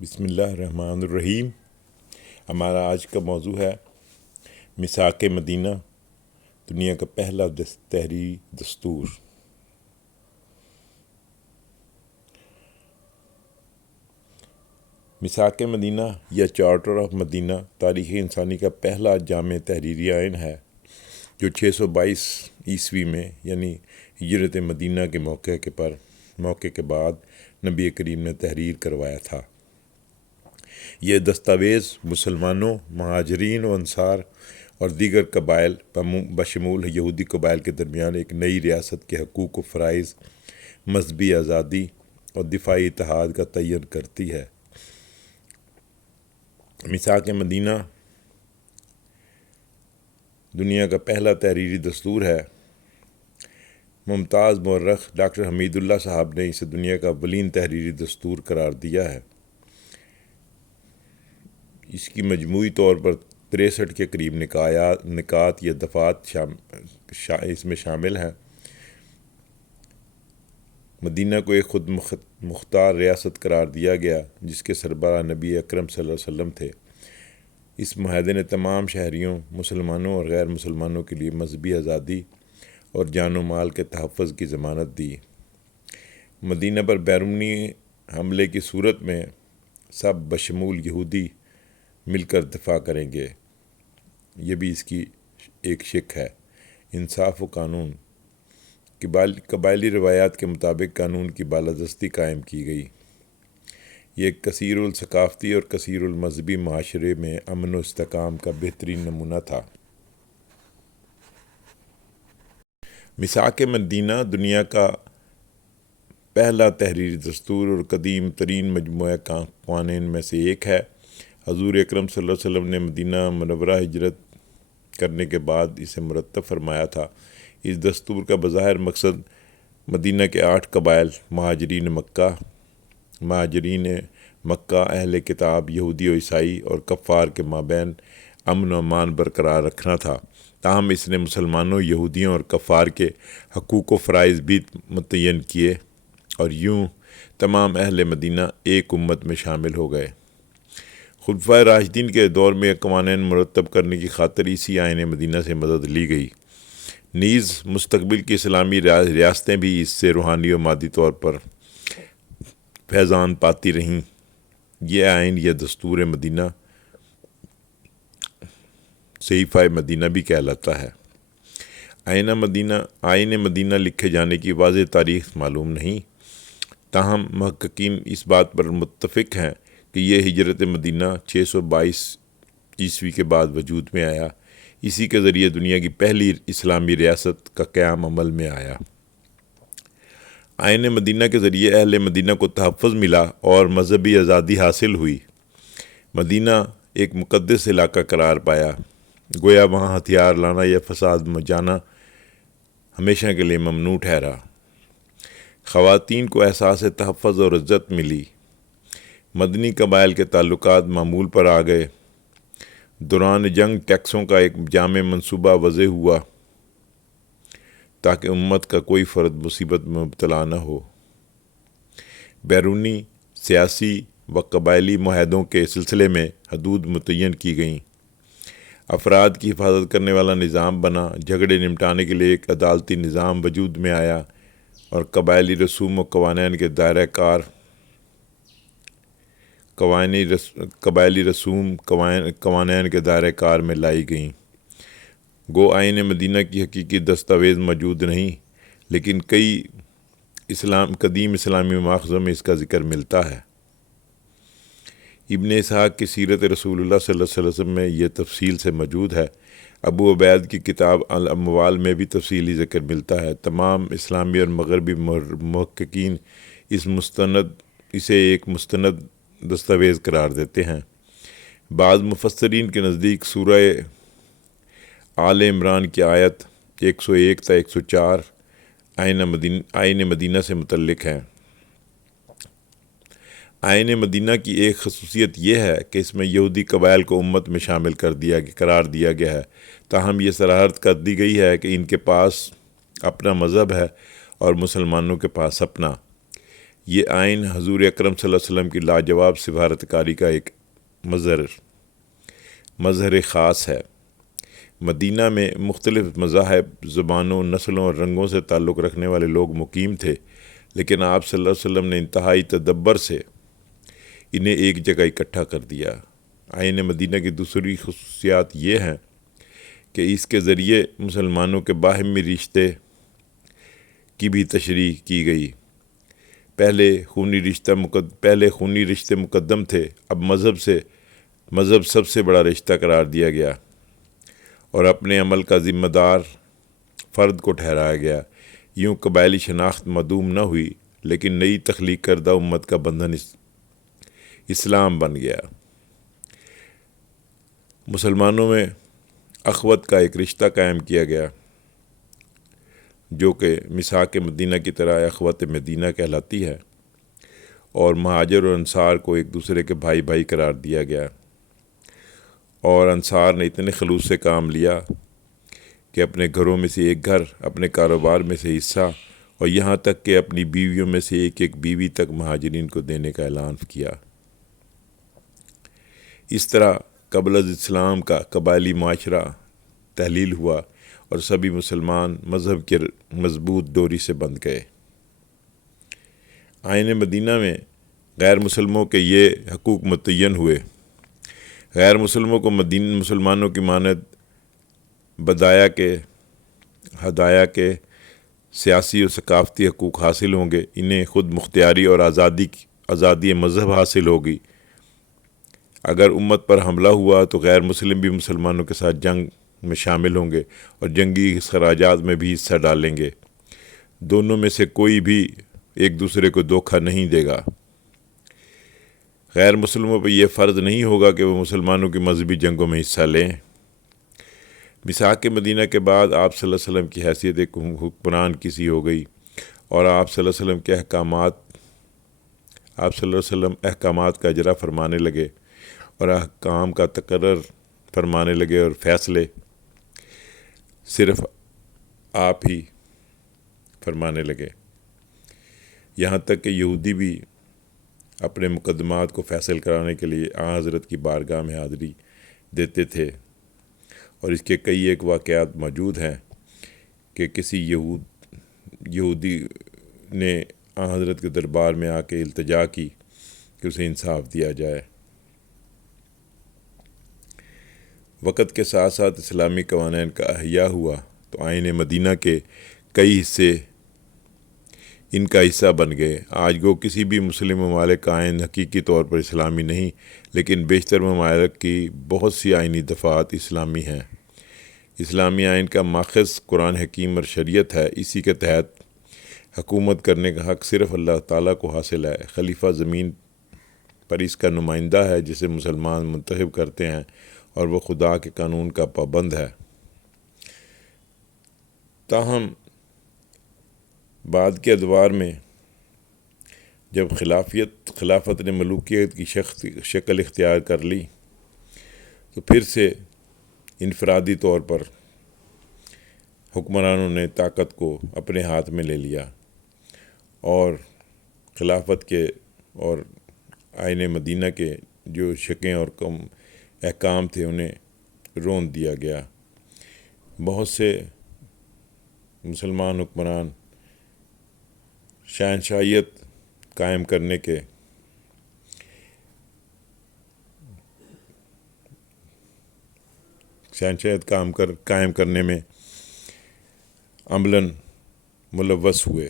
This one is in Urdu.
بسم اللہ الرحمن الرحیم۔ ہمارا آج کا موضوع ہے میثاق مدینہ، دنیا کا پہلا تحریری دستور۔ میثاق مدینہ یا چارٹر آف مدینہ تاریخ انسانی کا پہلا جامع تحریری آئین ہے جو 622 عیسوی میں یعنی ہجرت مدینہ کے موقع کے بعد نبی کریم نے تحریر کروایا تھا۔ یہ دستاویز مسلمانوں، مہاجرین و انصار اور دیگر قبائل بشمول یہودی قبائل کے درمیان ایک نئی ریاست کے حقوق و فرائض، مذہبی آزادی اور دفاعی اتحاد کا تعین کرتی ہے۔ میثاق مدینہ دنیا کا پہلا تحریری دستور ہے۔ ممتاز مورخ ڈاکٹر حمید اللہ صاحب نے اسے دنیا کا اولین تحریری دستور قرار دیا ہے۔ اس کی مجموعی طور پر 63 کے قریب نکات یا دفعات اس میں شامل ہیں۔ مدینہ کو ایک خود مختار ریاست قرار دیا گیا جس کے سربراہ نبی اکرم صلی اللہ علیہ وسلم تھے۔ اس معاہدے نے تمام شہریوں، مسلمانوں اور غیر مسلمانوں کے لیے مذہبی آزادی اور جان و مال کے تحفظ کی ضمانت دی۔ مدینہ پر بیرونی حملے کی صورت میں سب بشمول یہودی مل کر دفاع کریں گے۔ یہ بھی اس کی ایک شق ہے۔ انصاف و قانون، قبائلی روایات کے مطابق قانون کی بالادستی قائم کی گئی۔ یہ ایک کثیر الثقافتی اور کثیر المذہبی معاشرے میں امن و استحکام کا بہترین نمونہ تھا۔ میثاق مدینہ دنیا کا پہلا تحریری دستور اور قدیم ترین مجموعہ قوانین میں سے ایک ہے۔ حضور اکرم صلی اللہ علیہ وسلم نے مدینہ منورہ ہجرت کرنے کے بعد اسے مرتب فرمایا تھا۔ اس دستور کا بظاہر مقصد مدینہ کے 8 قبائل مہاجرین مکہ، اہل کتاب یہودی و عیسائی اور کفار کے مابین امن و امان برقرار رکھنا تھا۔ تاہم اس نے مسلمانوں، یہودیوں اور کفار کے حقوق و فرائض بھی متعین کیے اور یوں تمام اہل مدینہ ایک امت میں شامل ہو گئے۔ خلفائے راشدین کے دور میں قوانین مرتب کرنے کی خاطر اسی آئین مدینہ سے مدد لی گئی۔ نیز مستقبل کی اسلامی ریاستیں بھی اس سے روحانی و مادی طور پر فیضان پاتی رہیں۔ یہ آئین یا دستور مدینہ صحیفہ مدینہ بھی کہلاتا ہے۔ آئین مدینہ لکھے جانے کی واضح تاریخ معلوم نہیں، تاہم محققین اس بات پر متفق ہیں کہ یہ ہجرت مدینہ 622 عیسوی کے بعد وجود میں آیا۔ اسی کے ذریعے دنیا کی پہلی اسلامی ریاست کا قیام عمل میں آیا۔ آئین مدینہ کے ذریعے اہل مدینہ کو تحفظ ملا اور مذہبی آزادی حاصل ہوئی۔ مدینہ ایک مقدس علاقہ قرار پایا، گویا وہاں ہتھیار لانا یا فساد مچانا ہمیشہ کے لیے ممنوع ٹھہرا۔ خواتین کو احساس تحفظ اور عزت ملی۔ مدنی قبائل کے تعلقات معمول پر آ گئے۔ دوران جنگ ٹیکسوں کا ایک جامع منصوبہ وضع ہوا تاکہ امت کا کوئی فرد مصیبت میں مبتلا نہ ہو۔ بیرونی، سیاسی و قبائلی معاہدوں کے سلسلے میں حدود متعین کی گئیں۔ افراد کی حفاظت کرنے والا نظام بنا۔ جھگڑے نمٹانے کے لیے ایک عدالتی نظام وجود میں آیا اور قبائلی رسوم و قوانین کے دائرہ کار قوانین کے دائرہ کار میں لائی گئیں۔ گو آئین مدینہ کی حقیقی دستاویز موجود نہیں، لیکن کئی قدیم اسلامی مآخذوں میں اس کا ذکر ملتا ہے۔ ابن اسحاق کی سیرت رسول اللہ صلی اللہ علیہ وسلم میں یہ تفصیل سے موجود ہے۔ ابو عبید کی کتاب الاموال میں بھی تفصیلی ذکر ملتا ہے۔ تمام اسلامی اور مغربی محققین اسے ایک مستند دستاویز قرار دیتے ہیں۔ بعض مفسرین کے نزدیک سورہ آل عمران کی آیت 101 تا 104 آئین مدینہ سے متعلق ہیں۔ آئین مدینہ کی ایک خصوصیت یہ ہے کہ اس میں یہودی قبائل کو امت میں شامل قرار دیا گیا ہے، تاہم یہ صراحت کر دی گئی ہے کہ ان کے پاس اپنا مذہب ہے اور مسلمانوں کے پاس اپنا۔ یہ آئین حضور اکرم صلی اللہ علیہ وسلم کی لاجواب سفارتکاری کا ایک مظہر خاص ہے۔ مدینہ میں مختلف مذاہب، زبانوں، نسلوں اور رنگوں سے تعلق رکھنے والے لوگ مقیم تھے، لیکن آپ صلی اللہ علیہ وسلم نے انتہائی تدبر سے انہیں ایک جگہ اکٹھا کر دیا۔ آئین مدینہ کی دوسری خصوصیات یہ ہیں کہ اس کے ذریعے مسلمانوں کے باہمی رشتے کی بھی تشریح کی گئی۔ پہلے خونی رشتے مقدم تھے، اب مذہب سب سے بڑا رشتہ قرار دیا گیا اور اپنے عمل کا ذمہ دار فرد کو ٹھہرایا گیا۔ یوں قبائلی شناخت معدوم نہ ہوئی، لیکن نئی تخلیق کردہ امت کا بندھن اسلام بن گیا۔ مسلمانوں میں اخوت کا ایک رشتہ قائم کیا گیا جو کہ میثاق مدینہ کی طرح اخوت مدینہ کہلاتی ہے، اور مہاجر اور انصار کو ایک دوسرے کے بھائی بھائی قرار دیا گیا، اور انصار نے اتنے خلوص سے کام لیا کہ اپنے گھروں میں سے ایک گھر، اپنے کاروبار میں سے حصہ، اور یہاں تک کہ اپنی بیویوں میں سے ایک بیوی تک مہاجرین کو دینے کا اعلان کیا۔ اس طرح قبل از اسلام کا قبائلی معاشرہ تحلیل ہوا اور سبھی مسلمان مذہب کے مضبوط ڈوری سے بندھ گئے۔ آئین مدینہ میں غیر مسلموں کے یہ حقوق متعین ہوئے۔ غیر مسلموں کو مسلمانوں کی مانند ہدایہ کے سیاسی اور ثقافتی حقوق حاصل ہوں گے۔ انہیں خود مختاری اور آزادی مذہب حاصل ہوگی۔ اگر امت پر حملہ ہوا تو غیر مسلم بھی مسلمانوں کے ساتھ جنگ میں شامل ہوں گے اور جنگی خراجات میں بھی حصہ ڈالیں گے۔ دونوں میں سے کوئی بھی ایک دوسرے کو دھوکہ نہیں دے گا۔ غیر مسلموں پر یہ فرض نہیں ہوگا کہ وہ مسلمانوں کی مذہبی جنگوں میں حصہ لیں۔ میثاق مدینہ کے بعد آپ صلی اللہ علیہ وسلم کی حیثیت ایک حکمران کی سی ہو گئی، اور آپ صلی اللہ علیہ وسلم احکامات کا اجرا فرمانے لگے اور احکام کا تقرر فرمانے لگے، اور فیصلے صرف آپ ہی فرمانے لگے۔ یہاں تک کہ یہودی بھی اپنے مقدمات کو فیصل کرانے کے لیے آن حضرت کی بارگاہ میں حاضری دیتے تھے، اور اس کے کئی ایک واقعات موجود ہیں کہ کسی یہودی نے آن حضرت کے دربار میں آ کے التجا کی کہ اسے انصاف دیا جائے۔ وقت کے ساتھ ساتھ اسلامی قوانین کا احیاء ہوا تو آئین مدینہ کے کئی حصے ان کا حصہ بن گئے۔ آج گو کسی بھی مسلم ممالک کا آئین حقیقی طور پر اسلامی نہیں، لیکن بیشتر ممالک کی بہت سی آئینی دفعات اسلامی ہیں۔ اسلامی آئین کا ماخذ قرآن حکیم اور شریعت ہے۔ اسی کے تحت حکومت کرنے کا حق صرف اللہ تعالیٰ کو حاصل ہے۔ خلیفہ زمین پر اس کا نمائندہ ہے جسے مسلمان منتخب کرتے ہیں، اور وہ خدا کے قانون کا پابند ہے۔ تاہم بعد کے ادوار میں جب خلافت نے ملوکیت کی شکل اختیار کر لی تو پھر سے انفرادی طور پر حکمرانوں نے طاقت کو اپنے ہاتھ میں لے لیا، اور خلافت کے اور آئین مدینہ کے جو شقیں اور احکام تھے انہیں رون دیا گیا۔ بہت سے مسلمان حکمران شہنشاہیت قائم کرنے میں عملاً ملوث ہوئے۔